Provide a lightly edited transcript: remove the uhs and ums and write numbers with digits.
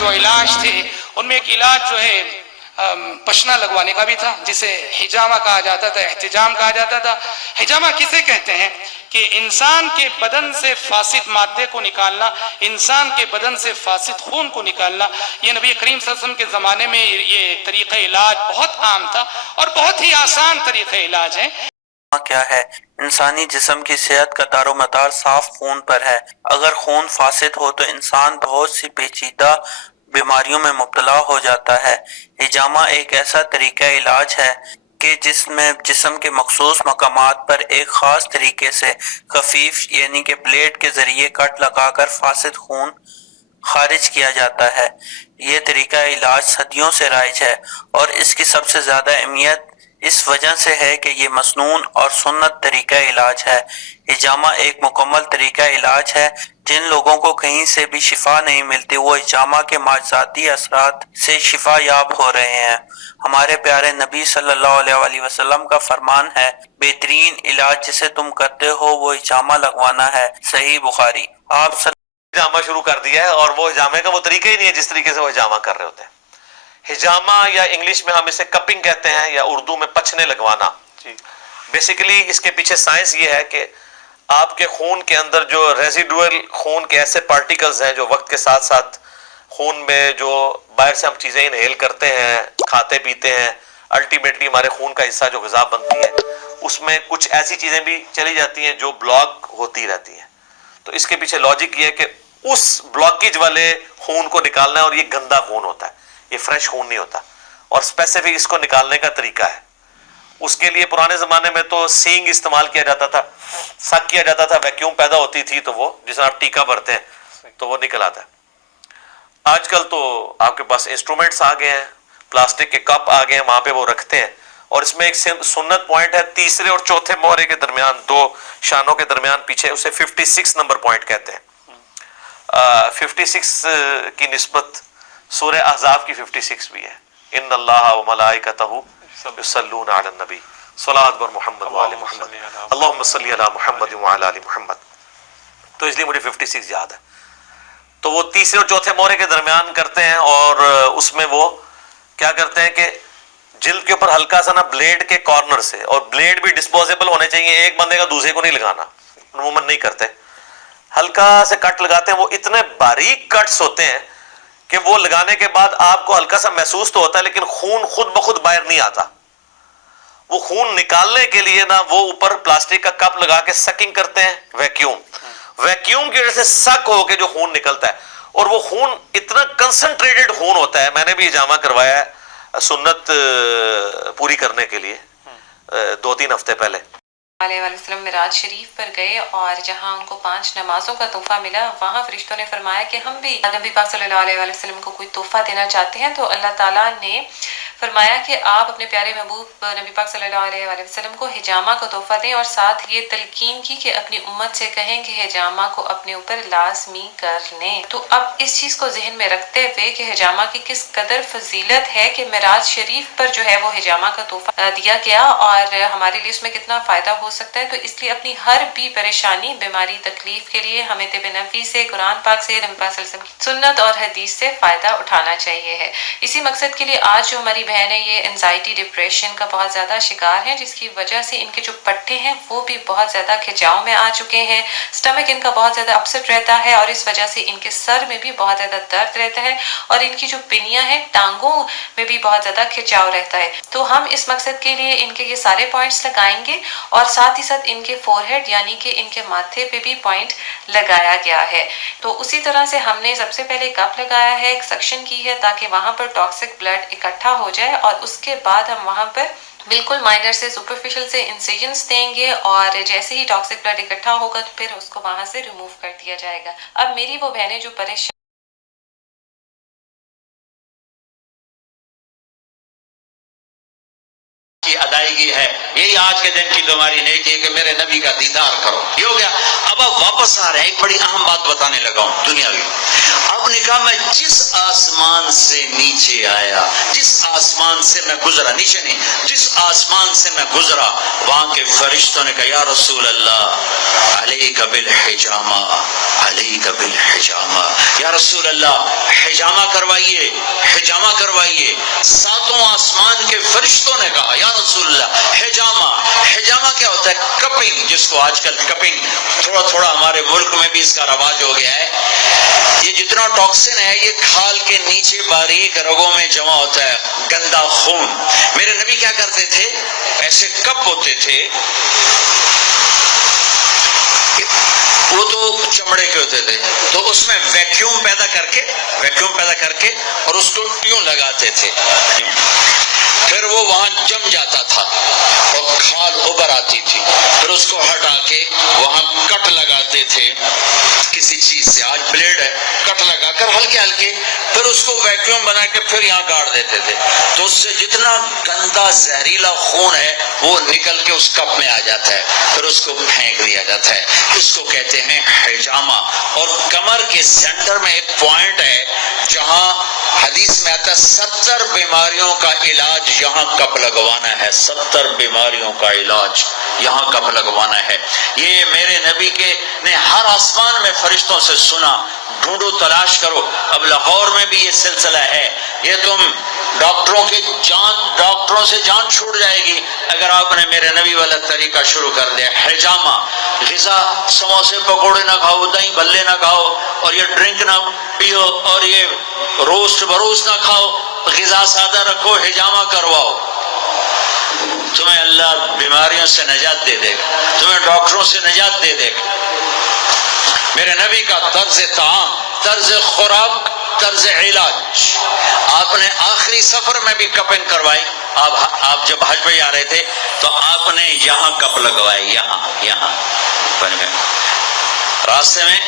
جو علاج تھے ان میں ایک علاج جو ہے پشنا لگوانے کا بھی تھا، جسے حجامہ کہا جاتا تھا، احتجام کہا جاتا تھا۔ حجامہ کسے کہتے ہیں کہ انسان کے بدن سے فاسد مادے کو نکالنا، انسان کے بدن سے فاسد خون کو نکالنا۔ یہ نبی کریم صلی اللہ علیہ وسلم کے زمانے میں یہ طریقہ علاج بہت عام تھا اور بہت ہی آسان طریقہ علاج ہے۔ کیا ہے؟ انسانی جسم کی صحت کا دار و مدار صاف خون پر ہے۔ اگر خون فاسد ہو تو انسان بہت سی پیچیدہ بیماریوں میں مبتلا ہو جاتا ہے۔ حجامہ ایک ایسا طریقہ علاج ہے کہ جس میں جسم کے مخصوص مقامات پر ایک خاص طریقے سے خفیف یعنی کہ بلیڈ کے ذریعے کٹ لگا کر فاسد خون خارج کیا جاتا ہے۔ یہ طریقہ علاج صدیوں سے رائج ہے اور اس کی سب سے زیادہ اہمیت اس وجہ سے ہے کہ یہ مسنون اور سنت طریقہ علاج ہے۔ حجامہ ایک مکمل طریقہ علاج ہے۔ جن لوگوں کو کہیں سے بھی شفا نہیں ملتی وہ حجامہ کے معجزاتی اثرات سے شفا یاب ہو رہے ہیں۔ ہمارے پیارے نبی صلی اللہ علیہ وآلہ وسلم کا فرمان ہے، بہترین علاج جسے تم کرتے ہو وہ حجامہ لگوانا ہے۔ صحیح بخاری۔ آپ حجامہ شروع کر دیا ہے، اور وہ حجامے کا وہ طریقہ ہی نہیں ہے جس طریقے سے وہ حجامہ کر رہے ہوتے ہیں۔ حجامہ یا انگلش میں ہم اسے کپنگ کہتے ہیں، یا اردو میں پچھنے لگوانا۔ بیسیکلی اس کے پیچھے سائنس یہ ہے کہ آپ کے خون کے اندر جو ریزیڈوئل خون کے ایسے پارٹیکلز ہیں جو وقت کے ساتھ ساتھ خون میں جو باہر سے ہم چیزیں انہیل کرتے ہیں، کھاتے پیتے ہیں، الٹیمیٹلی ہمارے خون کا حصہ جو غذا بنتی ہے اس میں کچھ ایسی چیزیں بھی چلی جاتی ہیں جو بلاک ہوتی رہتی ہیں۔ تو اس کے پیچھے لاجک یہ ہے کہ اس بلاکیج والے خون کو نکالنا ہے، اور یہ گندا خون ہوتا ہے، یہ فریش خون نہیں ہوتا، اور اسپیسیفک اس کو نکالنے کا طریقہ ہے۔ اس کے لیے پرانے زمانے میں تو سینگ استعمال کیا جاتا تھا، سک کیا جاتا تھا، ویکیوم پیدا ہوتی تھی تو وہ جس طرح آپ ٹیکا بھرتے ہیں تو وہ نکل آتا ہے۔ آج کل تو آپ کے پاس انسٹرومنٹس آ گئے ہیں، پلاسٹک کے کپ آ گئے ہیں، وہاں پہ وہ رکھتے ہیں، اور اس میں ایک سنت پوائنٹ ہے تیسرے اور چوتھے مہرے کے درمیان، دو شانوں کے درمیان پیچھے، اسے 56 نمبر پوائنٹ کہتے ہیں۔ 56 کی نسبت سورہ احزاب کی 56 بھی ہے، ان اللہ و ملائکتہ یصلون علی النبی صلاۃ بر محمد وآل محمد اللہم صلی علی محمد وعلی آل محمد۔ تو اس لیے مجھے 56 یاد ہے۔ تو وہ تیسرے اور چوتھے مہرے کے درمیان کرتے ہیں، اور اس میں وہ کیا کرتے ہیں کہ جلد کے اوپر ہلکا سا نا بلیڈ کے کارنر سے، اور بلیڈ بھی ڈسپوزیبل ہونے چاہیے، ایک بندے کا دوسرے کو نہیں لگانا، عموماً نہیں کرتے، ہلکا سے کٹ لگاتے ہیں۔ وہ اتنے باریک کٹس ہوتے ہیں کہ وہ لگانے کے بعد آپ کو ہلکا سا محسوس تو ہوتا ہے، لیکن خون خود بخود باہر نہیں آتا۔ وہ خون نکالنے کے لیے نا وہ اوپر پلاسٹک کا کپ لگا کے سکنگ کرتے ہیں، ویکیوم کی وجہ سے سک ہو کے جو خون نکلتا ہے، اور وہ خون اتنا کنسنٹریٹڈ خون ہوتا ہے۔ میں نے بھی حجامہ کروایا ہے سنت پوری کرنے کے لیے 2-3 ہفتے پہلے۔ علیہ وسلم معراج شریف پر گئے، اور جہاں ان کو 5 نمازوں کا تحفہ ملا، وہاں فرشتوں نے فرمایا کہ ہم بھی نبی پاک صلی اللہ علیہ وسلم کو کوئی تحفہ دینا چاہتے ہیں، تو اللہ تعالیٰ نے فرمایا کہ آپ اپنے پیارے محبوب نبی پاک صلی اللہ علیہ وسلم کو حجامہ کو تحفہ دیں، اور ساتھ یہ تلقین کی کہ اپنی امت سے کہیں کہ حجامہ کو اپنے اوپر لازمی کر لیں۔ تو اب اس چیز کو ذہن میں رکھتے ہوئے کہ حجامہ کی کس قدر فضیلت ہے کہ معراج شریف پر جو ہے وہ حجامہ کا تحفہ دیا گیا، اور ہمارے لیے اس میں کتنا فائدہ ہو سکتا ہے، تو اس لیے اپنی ہر بھی پریشانی، بیماری، تکلیف کے لیے ہمیں طب نبوی سے، قرآن پاک سے، نبی پاک صلی اللہ علیہ وسلم کی سنت اور حدیث سے فائدہ اٹھانا چاہیے ہے۔ اسی مقصد کے لیے آج جو ہماری بہن ہے یہ انزائٹی، ڈپریشن کا بہت زیادہ شکار ہیں، جس کی وجہ سے ان کے جو پٹھے ہیں وہ بھی بہت زیادہ کھچاؤ میں آ چکے ہیں، سٹمک ان کا بہت زیادہ اپسٹ رہتا ہے، اور اس وجہ سے ان کے سر میں بھی بہت زیادہ درد رہتا ہے، اور ان کی جو پنیاں ہیں ٹانگوں میں بھی بہت زیادہ کھچاؤ رہتا ہے۔ تو ہم اس مقصد کے لیے ان کے یہ سارے پوائنٹس لگائیں گے، اور ساتھ ہی ساتھ ان کے فور ہیڈ یعنی کہ ان کے ماتھے پہ بھی پوائنٹ لگایا گیا ہے۔ تو اسی طرح سے ہم نے سب سے پہلے کپ لگایا ہے، ایک سکشن کی ہے تاکہ وہاں پر ٹاکسک بلڈ اکٹھا ہو جائے، اور اس کے بعد ہم وہاں پر بالکل مائنر سے سپرفیشل سے انسیجنز دیں گے، اور جیسے ہی ٹاکسک بلڈ اکٹھا ہوگا تو پھر اس کو وہاں سے ریموو کر دیا جائے گا۔ اب میری وہ بہنیں جو پریشان کہ ادائیگی ہے. یہی آج کے دن کی تمہاری نیکی ہے کہ میرے نبی کا دیدار کرو. یہ ہو گیا. اب آپ واپس آ رہے ہیں, ایک بڑی اہم بات بتانے لگا ہوں دنیاوی. آپ نے کہا میں جس آسمان سے نیچے آیا, جس آسمان سے میں گزرا, نیچے نہیں, جس آسمان سے میں گزرا, وہاں کے فرشتوں نے کہا یا رسول اللہ علیک بالحجامہ, علیک بالحجامہ, یا رسول اللہ حجامہ کروائیے, حجامہ کروائیے. ساتوں آسمان کے فرشتوں نے کہا یا رسول اللہ حجامہ. حجامہ کیا ہوتا ہے؟ کپنگ, جس کو آج کل کپنگ تھوڑا تھوڑا ہمارے ملک میں بھی اس کا رواج ہو گیا ہے. یہ جتنا ٹاکسن ہے یہ کھال کے نیچے باریک رگوں میں جمع ہوتا ہے, گندا خون. میرے نبی کیا کرتے تھے, ایسے کپ ہوتے تھے, وہ تو چمڑے کے ہوتے تھے, تو اس میں ویکیوم پیدا کر کے اور اس کو یوں لگاتے تھے, پھر وہ وہاں جم جاتا تھا اور کھال ابھر آتی تھی, پھر اس کو ہٹا کے وہاں کٹ لگاتے تھے کسی چیز سے, آج بلیڈ ہے, کٹ لگا کر ہلکے ہلکے, پھر اس کو ویکیوم بنا کے پھر یہاں گاڑ دیتے تھے. تو اس سے جتنا گندا زہریلا خون ہے وہ نکل کے اس کپ میں آ جاتا ہے, پھر اس کو پھینک دیا جاتا ہے. اس کو کہتے ہیں حجامہ. اور کمر کے سینٹر میں ایک پوائنٹ ہے جہاں حدیث میں آتا ہے 70 بیماریوں کا علاج یہاں کپ لگوانا ہے, 70 بیماریوں کا علاج یہاں کپ لگوانا ہے. یہ میرے نبی کے نے ہر آسمان میں فرشتوں سے سنا. ڈھونڈو, تلاش کرو. اب لاہور میں بھی یہ سلسلہ ہے. یہ تم ڈاکٹروں سے جان چھوٹ جائے گی اگر آپ نے میرے نبی والا طریقہ شروع کر دیا. حجامہ, غذا سموسے پکوڑے نہ کھاؤ, دہی بھلے نہ کھاؤ, اور یہ ڈرنک نہ پیو, اور یہ روسٹ بروسٹ نہ کھاؤ, غذا سادہ رکھو, حجامہ کرواؤ. تمہیں اللہ بیماریوں سے نجات دے دے گا, تمہیں ڈاکٹروں سے نجات دے دے گا. میرے نبی کا طرز طعام, طرز خوراک, طرز علاج. آپ نے آخری سفر میں بھی کپنگ کروائی. آپ جب حج پہ آ رہے تھے تو آپ نے یہاں کپ لگوائے, یہاں راستے میں